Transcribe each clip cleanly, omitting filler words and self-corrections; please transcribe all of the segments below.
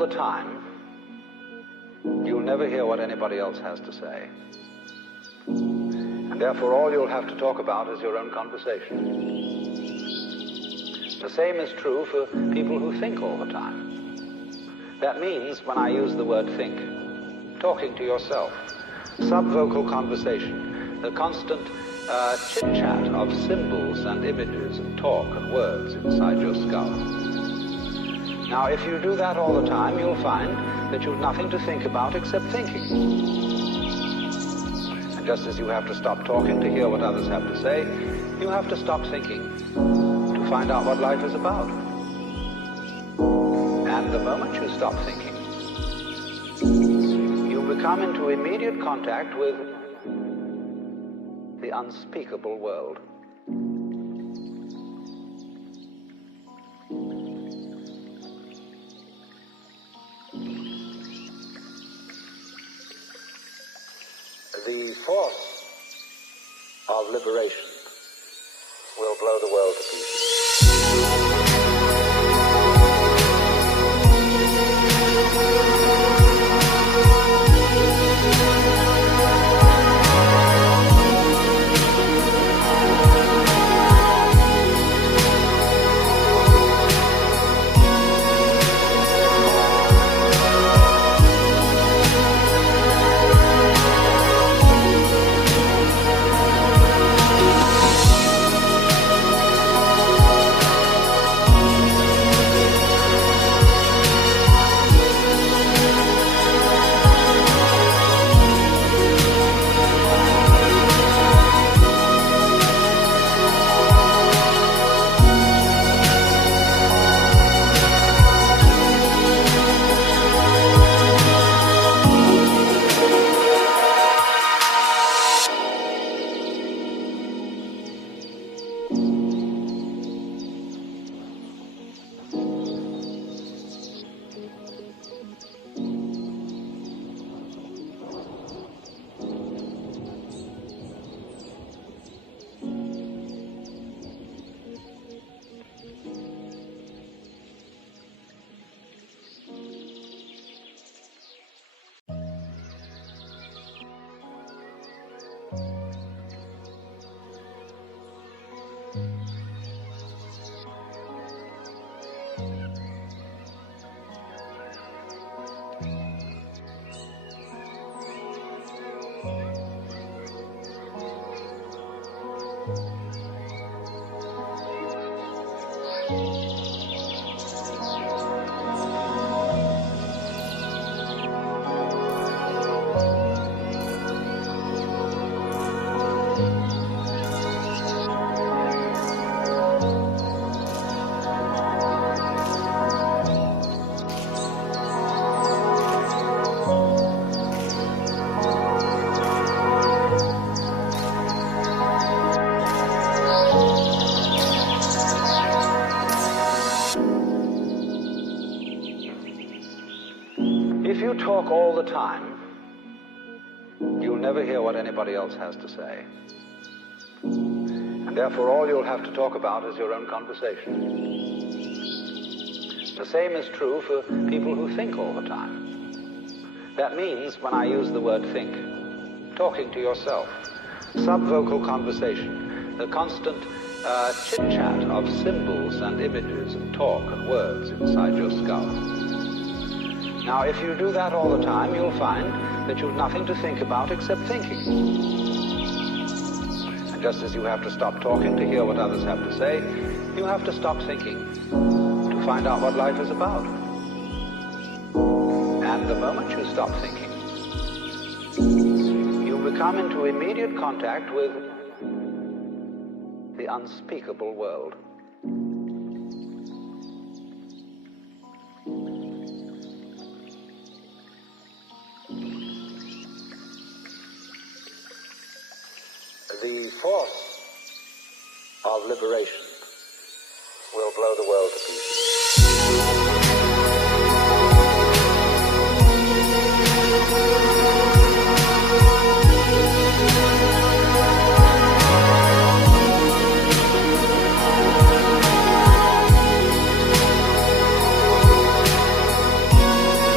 the time, you'll never hear what anybody else has to say. And therefore all you'll have to talk about is your own conversation. The same is true for people who think all the time. That means, when I use the word think, talking to yourself, subvocal conversation, the constant chit-chat of symbols and images and talk and words inside your skull. Now, if you do that all the time, you'll find that you've nothing to think about except thinking. And just as you have to stop talking to hear what others have to say, you have to stop thinking to find out what life is about. And the moment you stop thinking, you become into immediate contact with the unspeakable world. The force of liberation will blow the world to pieces. Talk all the time, you'll never hear what anybody else has to say. And therefore all you'll have to talk about is your own conversation. The same is true for people who think all the time. That means, when I use the word think, talking to yourself, subvocal conversation, the constant chit-chat of symbols and images and talk and words inside your skull. Now, if you do that all the time, you'll find that you've nothing to think about except thinking. And just as you have to stop talking to hear what others have to say, you have to stop thinking to find out what life is about. And the moment you stop thinking, you become into immediate contact with the unspeakable world. The force of liberation will blow the world to pieces.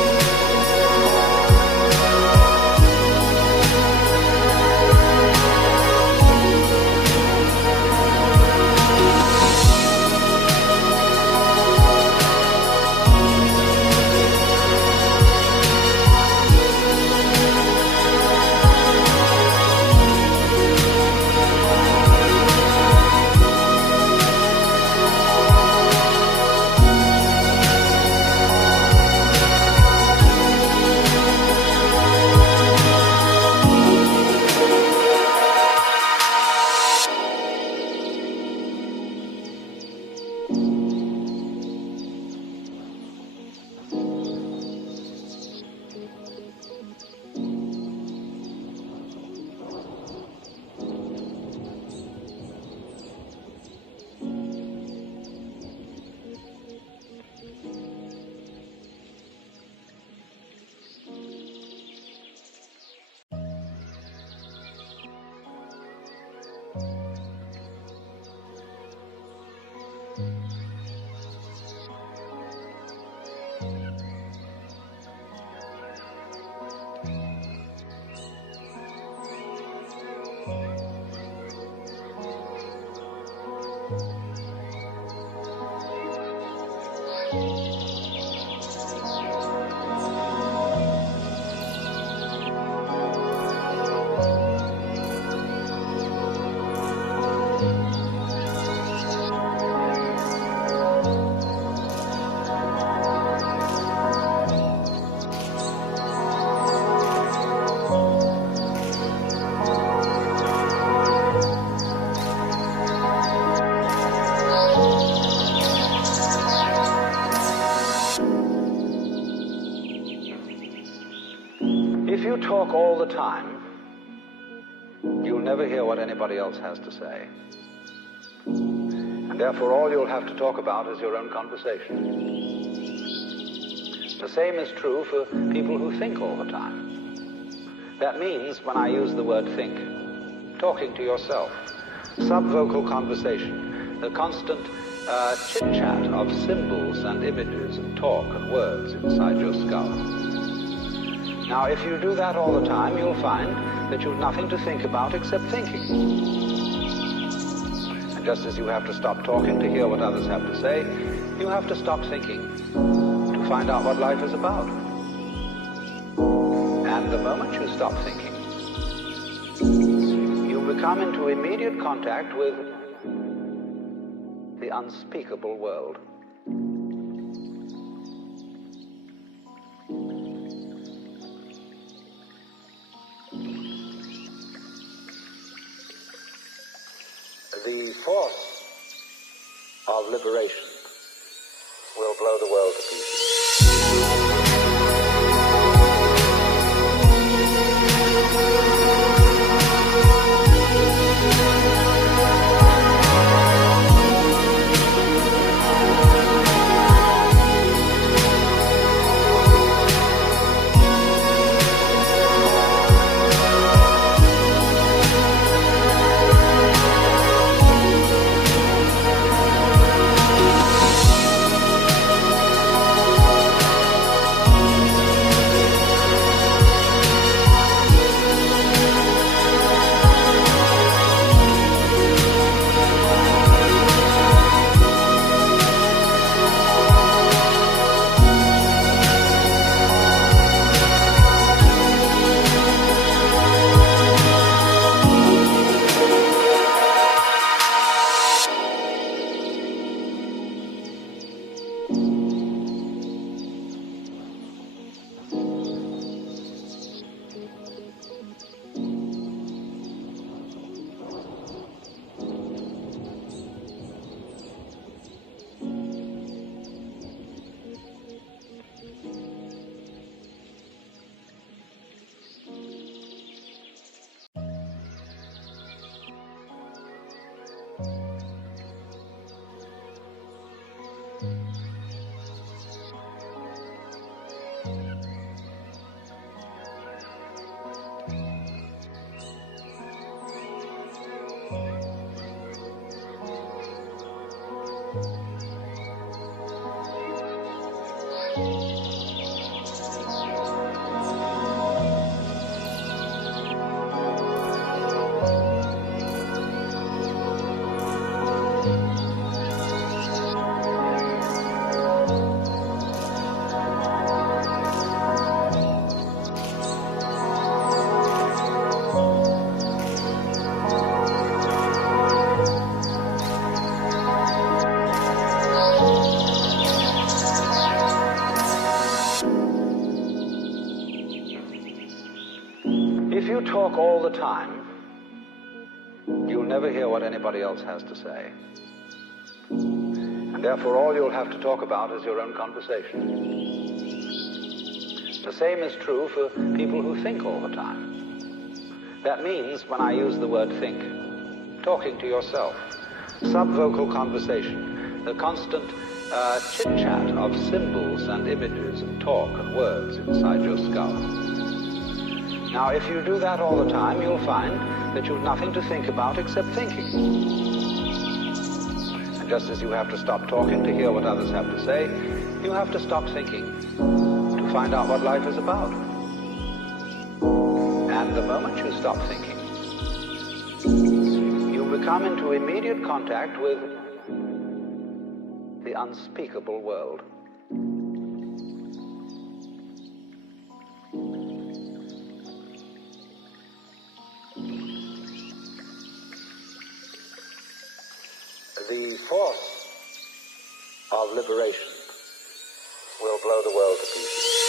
If you talk all the time, you'll never hear what anybody else has to say. And therefore all you'll have to talk about is your own conversation. The same is true for people who think all the time. That means, when I use the word think, talking to yourself, subvocal conversation, the constant chit-chat of symbols and images and talk and words inside your skull. Now, if you do that all the time, you'll find that you've nothing to think about except thinking. And just as you have to stop talking to hear what others have to say, you have to stop thinking to find out what life is about. And the moment you stop thinking, you become into immediate contact with the unspeakable world. The force of liberation will blow the world to pieces. If you talk all the time, you'll never hear what anybody else has to say. And therefore all you'll have to talk about is your own conversation. The same is true for people who think all the time. That means, when I use the word think, talking to yourself, subvocal conversation, the constant chit-chat of symbols and images and talk and words inside your skull. Now, if you do that all the time, you'll find that you've nothing to think about except thinking. And just as you have to stop talking to hear what others have to say, you have to stop thinking to find out what life is about. And the moment you stop thinking, you become into immediate contact with the unspeakable world. The force of liberation will blow the world to pieces.